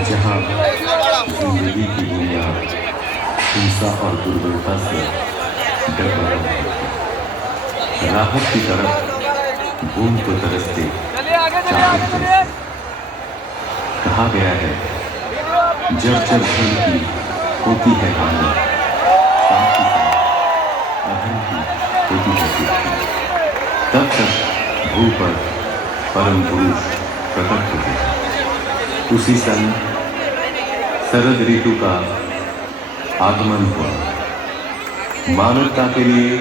जहाँ जिंदगी की बुनियाद हिंसा और दुर्बलता से डगमगा रही थी। राहत की तरफ बूंद को तरसते चाहत जैसे। कहा गया है जब जब धर्म की होती है हानि, साथ ही साथ अधर्म की होती है वृद्धि, तब तक भू पर परम पुरुष प्रकट होते हैं। उसी सन शरद ऋतु का आगमन हुआ। मानवता के लिए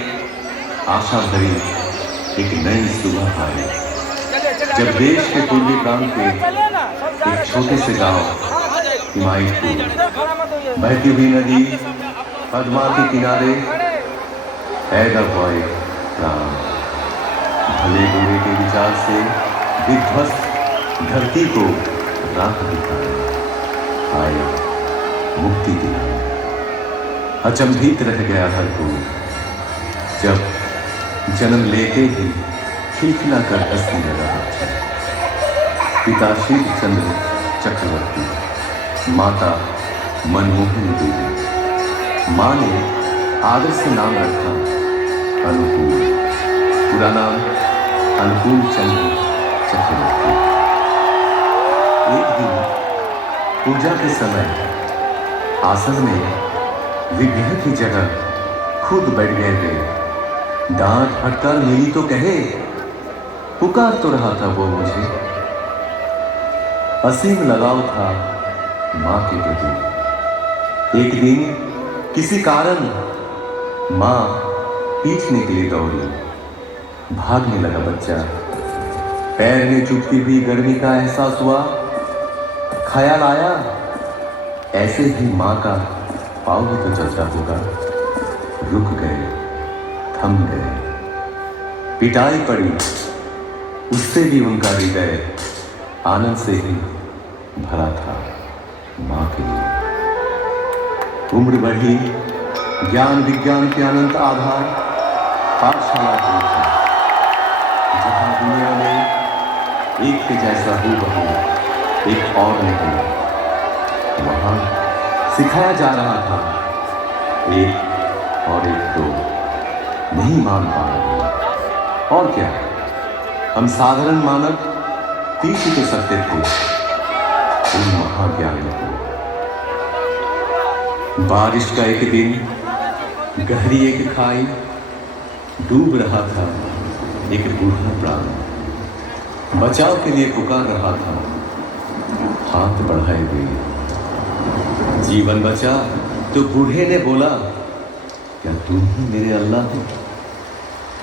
आशा भरी एक नई सुबह आई, जब देश के पूर्वी प्रांत के एक छोटे से गांव हिमायतपुर, बहती हुई नदी पद्मा के किनारे पैदा हुआ एक प्राण। भले बुरे के विचार से विध्वस्त धरती को राह दिखाए, आए मुक्ति दिलाए। अचंभित रह गया हर कोई जब जन्म लेते ही खिलखिला कर हंसने लगा बच्चा। पिता शिव चंद्र चक्रवर्ती, माता मनमोहन देवी। माँ ने आदर से नाम रखा अनुकूल, पूरा नाम अनुकूल चंद्र चक्रवर्ती। एक दिन पूजा के समय आसन में विग्रह की जगह खुद बैठ गए वे। डांट हटकर मिली तो कहे, पुकार तो रहा था वो मुझे। असीम लगाव था मां के प्रति। एक दिन किसी कारण मां पीछने के लिए दौड़ी। भागने लगा बच्चा। पैर में चुभती हुई गर्मी का एहसास हुआ। ख्याल आया ऐसे ही मां का पाँव भी तो चलता होगा। रुक गए, थम गए। पिटाई पड़ी, उससे भी उनका हृदय आनंद से ही भरा था मां के लिए। उम्र बढ़ी, ज्ञान विज्ञान के अनंत आधार पाठशाला पहुंची, जहां दुनिया में एक के जैसा हूबहू एक और नहीं। वहां सिखाया जा रहा था एक और एक दो नहीं मान पा रहे। और क्या, हम साधारण मानव पीछ तो सकते थे उन महाज्ञानी को। बारिश का एक दिन गहरी एक खाई, डूब रहा था एक बूढ़ा प्राण। बचाव के लिए पुकार रहा था हाथ बढ़ाए हुए। जीवन बचा तो बूढ़े ने बोला, क्या तुम ही मेरे अल्लाह हो?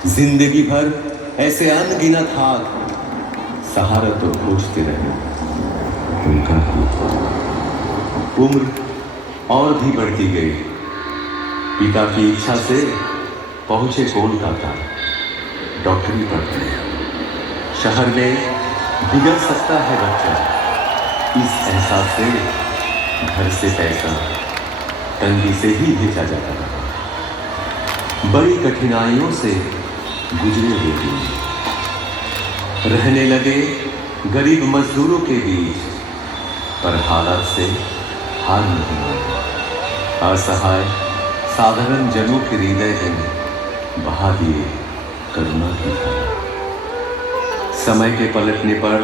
जिंदगी भर ऐसे अनगिनत हाथ सहारा तो खोजते रहे उनका ही। उम्र और भी बढ़ती गई। पिता की इच्छा से पहुंचे कोलकाता डॉक्टरी पढ़ने। शहर में बिगड़ सकता है बच्चा, इस एहसास से घर से पैसा तंगी से ही भेजा जाता रहा। बड़ी कठिनाइयों से गुजरे हुए दिन रहने लगे गरीब मजदूरों के बीच, पर हालात से हार नहीं मानी। असहाय साधारण जनों के हृदय में बहा दिए करुणा की धारा। समय के पलटने पर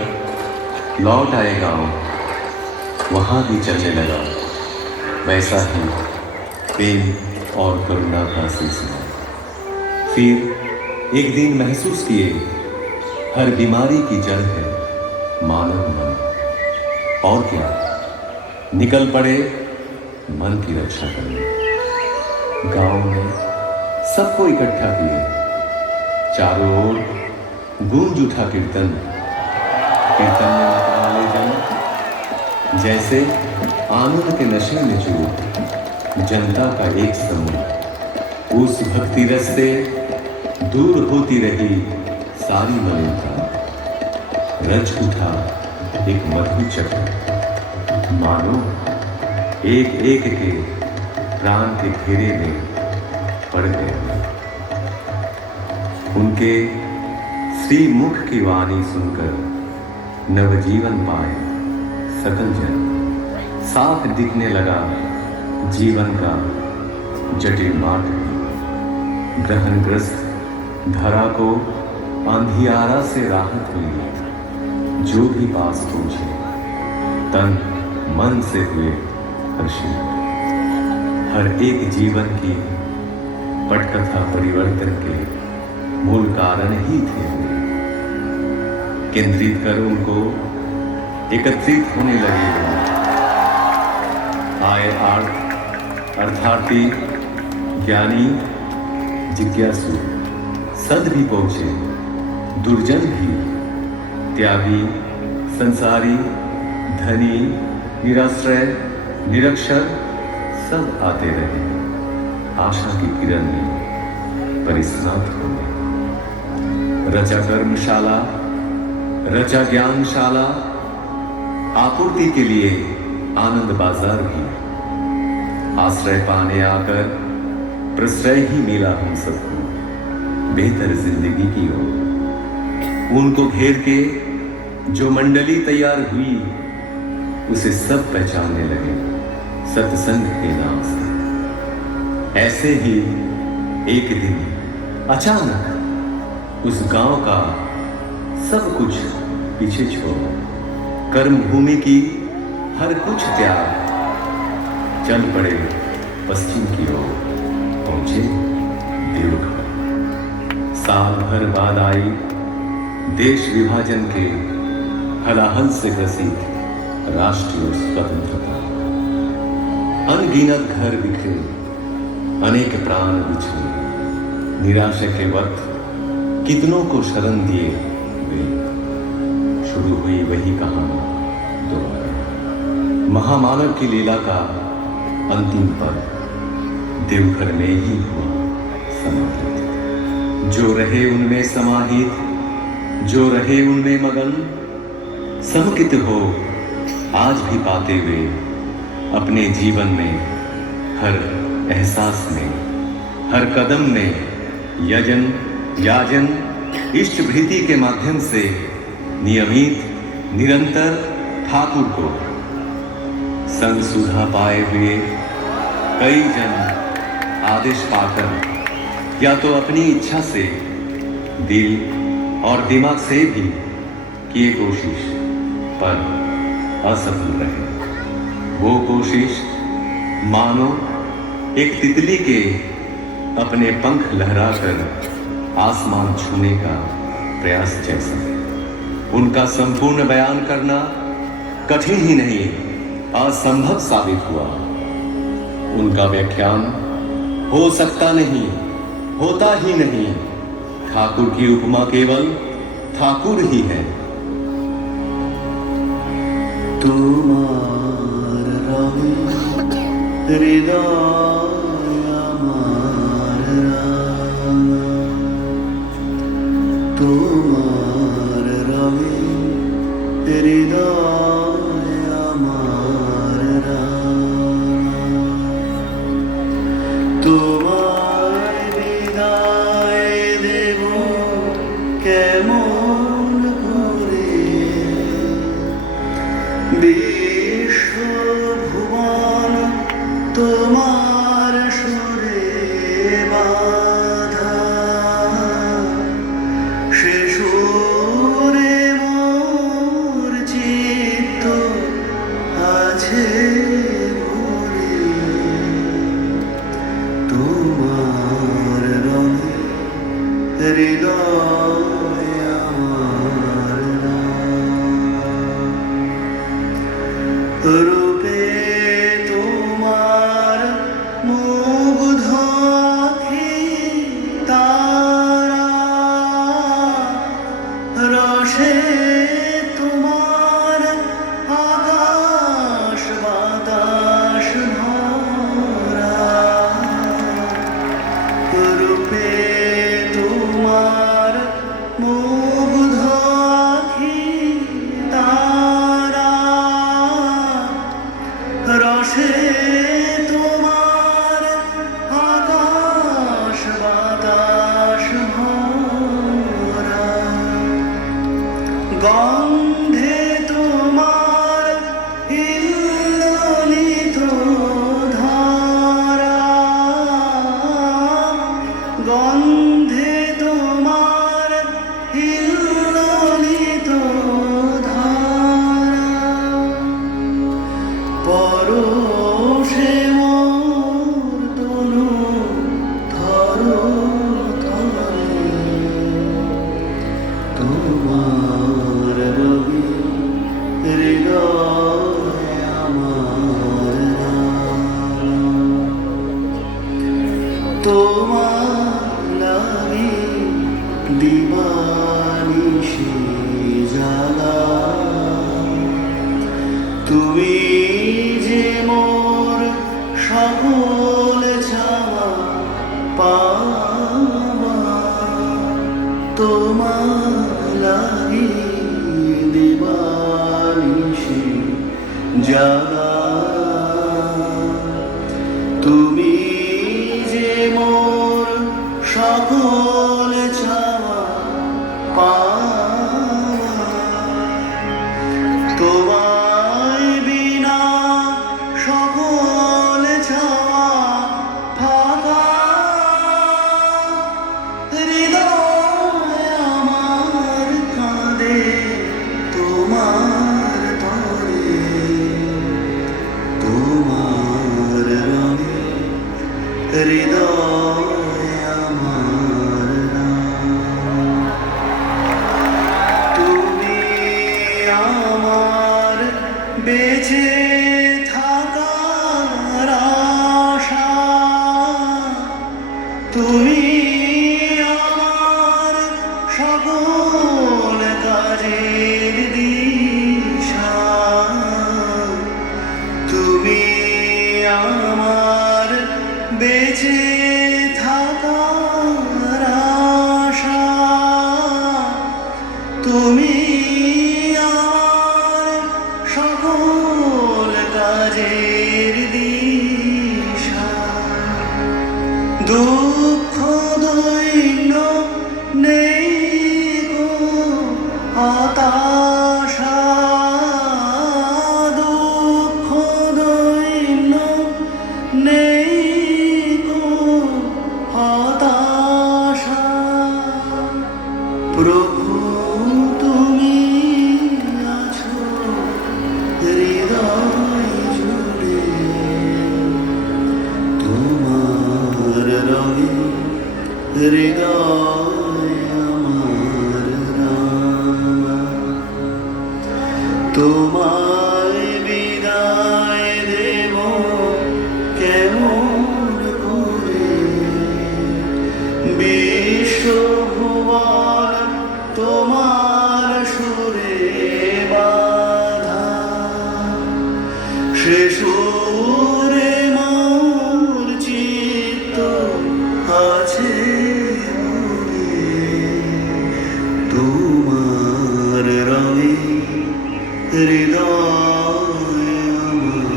लौट आए गांव, वहां भी चलने लगा वैसा ही प्रेम और करुणा का सिलसिला। फिर एक दिन महसूस किए हर बीमारी की जड़ है मानव मन। और क्या, निकल पड़े मन की रक्षा करने। गांव में सबको इकट्ठा किए, चारों ओर गूंज उठा कीर्तन। कीर्तन में मतवाले जन जैसे आनंद के नशे में चूर, जनता का एक समूह। उस भक्ति रस से दूर होती रही सारी मलिनता। रच उठा एक मधुर चक्र, मानो एक एक के प्राण के घेरे में पड़ गया। उनके श्री मुख की वाणी सुनकर नवजीवन पाए सकल जन। साफ दिखने लगा जीवन का जटिल मार्ग भी। ग्रहणग्रस्त धरा को अंधियारा से राहत मिली। जो भी पास पहुंचे तन मन से हुए हर्षित। हर एक जीवन की पटकथा परिवर्तन के मूल कारण ही थे। केंद्रित कर उनको एकत्रित होने लगे। आए अर्थार्थी ज्ञानी जिज्ञासु सद भी पहुंचे, दुर्जन भी, त्यागी संसारी धनी निराश्रय निरक्षर सब आते रहे आशा की किरण में परिस्नात होने। रचा कर्मशाला रचा ज्ञानशाला आपूर्ति के लिए आनंद बाजार भी। आश्रय पाने आकर प्रश्रय ही मिला हम सबको बेहतर जिंदगी की ओर। उनको घेर के जो मंडली तैयार हुई उसे सब पहचानने लगे सत्संग के नाम से। ऐसे ही एक दिन अचानक उस गांव का सब कुछ पीछे छोड़ कर्म भूमि की हर कुछ त्याग चल पड़े पश्चिम की ओर, पहुंचे देवघर। साल भर बाद आई देश विभाजन के हलाहल से ग्रसित राष्ट्रीय स्वतंत्रता। अनगिनत घर बिखरे, अनेक प्राण बिछड़े। निराशा के वक्त कितनों को शरण दिए वे। शुरू हुई वही कहानी दोबारा। महामानव की लीला का अंतिम पद देवघर में ही हुआ समाहित। जो रहे उनमें समाहित, जो रहे उनमें मगन, समुकित हो आज भी पाते हुए अपने जीवन में हर एहसास में हर कदम में यजन याजन इष्ट भृति के माध्यम से नियमित निरंतर ठाकुर को संग सुधा पाए हुए कई जन आदेश पाकर या तो अपनी इच्छा से दिल और दिमाग से भी किए कोशिश पर असफल रहे। वो कोशिश मानो एक तितली के अपने पंख लहराकर आसमान छूने का प्रयास जैसा। उनका संपूर्ण बयान करना कठिन ही नहीं असंभव साबित हुआ। उनका व्याख्यान हो सकता नहीं, होता ही नहीं। ठाकुर की उपमा केवल ठाकुर ही है। तुमार रवि हृदय अमार राना। तुमार रवि हृदय अमार राना। तुमार हृदय देवो केमन करे। विश्व भुवन तुम्हार सुरे बाधा। সে সুরে মোর চিত্ত আছে ভরে। তোমার রঙে হৃদয় আমার রূপে তোমার মুগ্ধ আঁখি তারা। রসে তোমার আকাশ বাতাস ভরা। রূপে তোমার মুগ্ধ আঁখি তারা। হৃদয় আমার তোমার লাগি দিবানিশি জ্বালা তুমি যে মোর সকল চাওয়া পাওয়া তোমার লাগি দিবানিশি জ্বালা তুমি যে মোর সকল চাওয়া পাওয়া তোমায় বিনা সকল চাওয়া ফাঁকা হৃদয় আমার কাঁদে তোমার তরে তোমার রঙে হৃদয় আমার তুমি আমার বেঁচে থাকার আশা তুমি আমার সকল কাজের দিশা তুমি আমার বেঁচে থাকার আশা তুমি আমার সকল কাজের দিশা দুঃখ দৈন্য নেই গো হতাশা দুঃখ দৈন্য নেই গো হতাশা প্রভু তুমি আছো হৃদয় জুড়ে তোমার রঙে হৃদয় আমার রাঙা তোমায় বিদায় দেব কেমন করে বিশ্বভুবন তোমার সুরে বাধা সে সুরে মোর চিত্ত আছে মনে তোমার রঙে হৃদয় আমার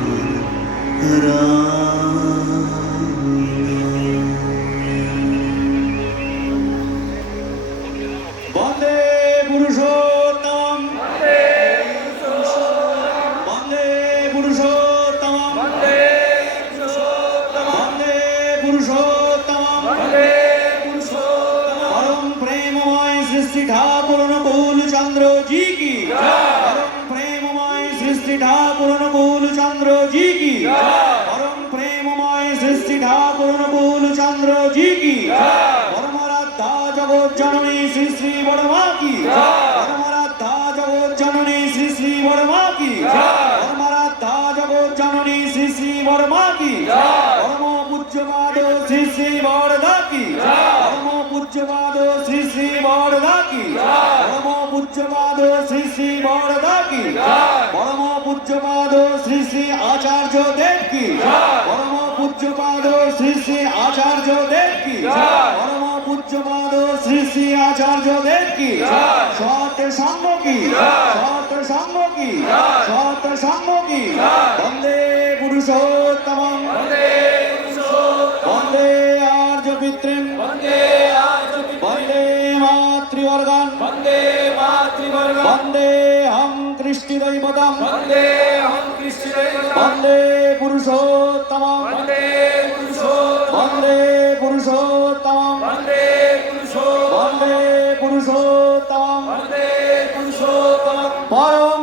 বন্দে পুরুষোত্তম বন্দে পুরুষোত্তম বন্দে পুরুষোত্তম পরম প্রেমময় সৃষ্টি ঠাকুর অনুকূল চন্দ্র জি কি পরম প্রেমময় সৃষ্টি ঠাকুর অনুকূল চন্দ্র জি কি পরম প্রেমময় সৃষ্টি ঠাকুর অনুকূল চন্দ্র জি কি পরমারাধ্যা জগৎ জননী শ্রী শ্রী বড়মা কি পরমারাধ্যা জগৎ জননী শ্রী শ্রী বড়মা কি পরমারাধ্যা জগৎ জননী শ্রী শ্রী বড়মা কি পরম পূজ্যপাদ শ্রী শ্রী বড়দা কি পরম পূজ্যপাদ শ্রী শ্রী বড়দা কি পরম পূজ্যপাদ শ্রী শ্রী বড়দা কি পরম পূজ্যপাদ শ্রী শ্রী আচার্য দেব কি পরম পূজ্যপাদ শ্রী শ্রী আচার্য দেব কি পরম পূজ্যপাদ শ্রী শ্রী আচার্য দেব কি সৎ সঙ্গ কি সৎ সঙ্গ কি সৎ সঙ্গ কি বন্দে পুরুষোত্তম বন্দে আর্য পিতৃম বন্দে মাতৃবর্গান বন্দে হং কৃষ্টি দৈবতম বন্দে পুরুষোত্তম বন্দে পুরুষোত্তম বন্দে পুরুষোত্তম পরম